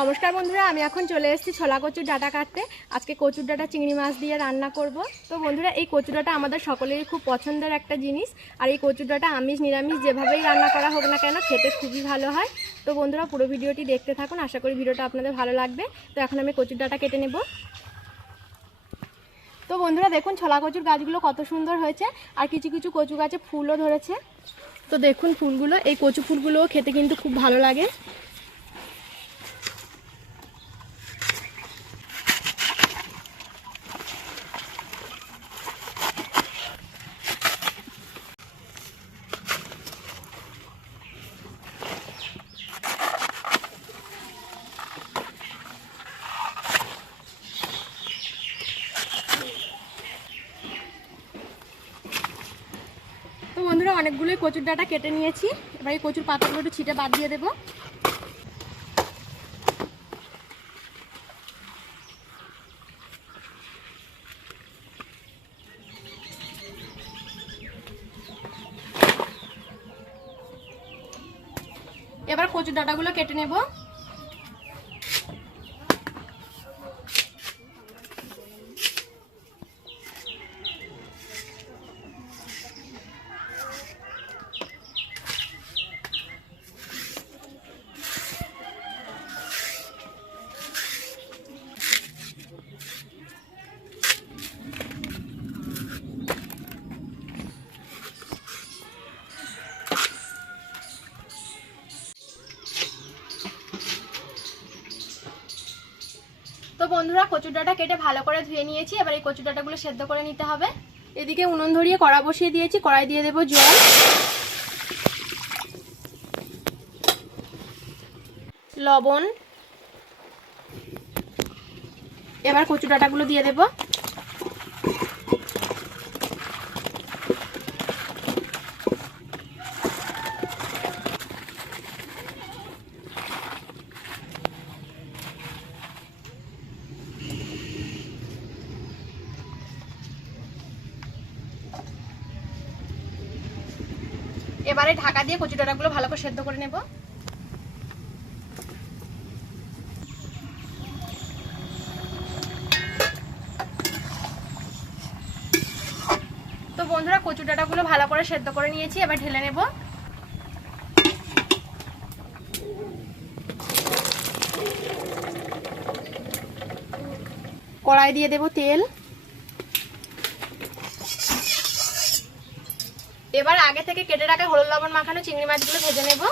নমস্কার বন্ধুরা, আমি এখন চলে এসেছি ছোলা কচুর ডাঁটা কাটতে। আজকে কচুর ডাঁটা চিংড়ি মাছ দিয়ে রান্না করব। তো বন্ধুরা, এই কচুর ডাঁটা আমাদের সকলেরই খুব পছন্দের একটা জিনিস। আর এই কচুর ডাঁটা আমিষ নিরামিষ যেভাবেই রান্না করা হোক না কেন, খেতে খুবই ভালো হয়। তো বন্ধুরা, পুরো ভিডিওটি দেখতে থাকুন, আশা করি ভিডিওটা আপনাদের ভালো লাগবে। তো এখন আমি কচুর ডাঁটা কেটে নেব। তো বন্ধুরা দেখুন, ছোলা কচুর গাছগুলো কত সুন্দর হয়েছে, আর কিছু কিছু কচু গাছে ফুলও ধরেছে। তো দেখুন ফুলগুলো, এই কচু ফুলগুলোও খেতে কিন্তু খুব ভালো লাগে। তো বন্ধুরা, অনেকগুলোই কচুর ডাঁটা কেটে নিয়েছি। এবার এই কচুর পাতাগুলো একটু ছিটে বাদ দিয়ে দেবো। এবার কচুর ডাঁটাগুলো কেটে নেব। তো বন্ধুরা, কচুর ডাঁটা কেটে ভালো করে ধুয়ে নিয়েছি। এবার এই কচুর ডাঁটাগুলো সেদ্ধ করে নিতে হবে। এদিকে উনুন ধরিয়ে কড়া বসিয়ে দিয়েছি। কড়াই দিয়ে দেবো জল, লবণ। এবার কচুর ডাঁটাগুলো দিয়ে দেবো। এবারে ঢাকা দিয়ে কচুর ডাঁটাগুলো ভালো করে সেদ্ধ করে নেব। তো বন্ধুরা, কচুর ডাঁটাগুলো ভালো করে সেদ্ধ করে নিয়েছি। এবার ঢেলে নেব। কড়াই দিয়ে দেব তেল। এবার আগে থেকে কেটে রাখা হলুদ লবণ মাখানো চিংড়ি মাছগুলো ভেজে নেব।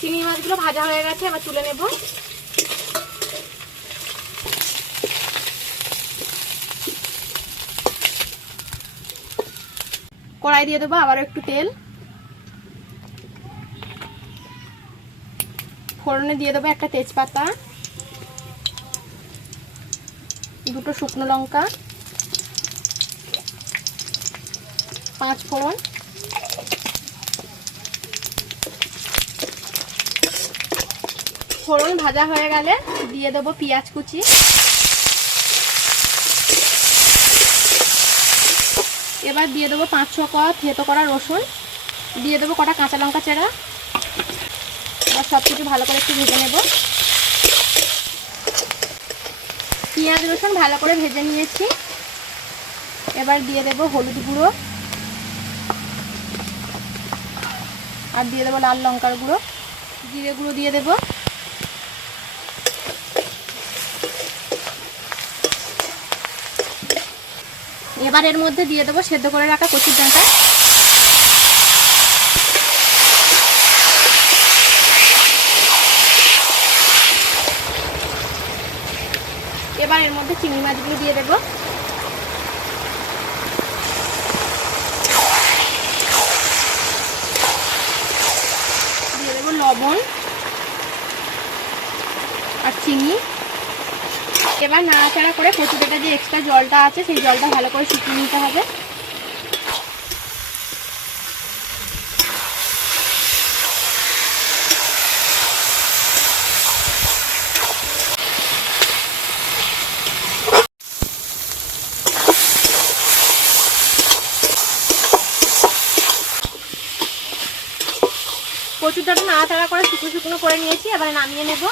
চিংড়ি মাছগুলো ভাজা হয়ে গেছে, এবার তুলে নেব। কড়াই দিয়ে দেবো আবার একটু তেল। ফোড়নে দিয়ে দেবো একটা তেজপাতা, দুটো শুকনো লঙ্কা, 5 ফোড়ন। ফোড়ন ভাজা হয়ে গেলে দিয়ে দেবো পেঁয়াজ কুচি। এবার দিয়ে দেবো 5-6 কোয়া থেতো করা রসুন, দিয়ে দেবো কটা কাঁচা লঙ্কা চেরা। আর সব কিছু ভালো করে একটু ভেজে নেব। পেঁয়াজ রসুন ভালো করে ভেজে নিয়েছি। এবার দিয়ে দেবো হলুদ গুঁড়ো, আর দিয়ে দেবো লাল লঙ্কার গুঁড়ো, জিরে গুঁড়ো দিয়ে দেবো। এবার এর মধ্যে দিয়ে দেবো সেদ্ধ করে রাখা কচুর ডাঁটা। এবার এর মধ্যে চিংড়ি মাছগুলো দিয়ে দেবো। দিয়ে দেবো লবণ আর চিনি। এবার নাড়াচাড়া করে কচু ডাঁটা যে এক্সট্রা জলটা আছে সেই জলটা ভালো করে শুকিয়ে নিতে হবে। কচুর ডাঁটা নাড়াচাড়া করে শুকনো শুকনো করে নিয়েছি, এবারে নামিয়ে নেব।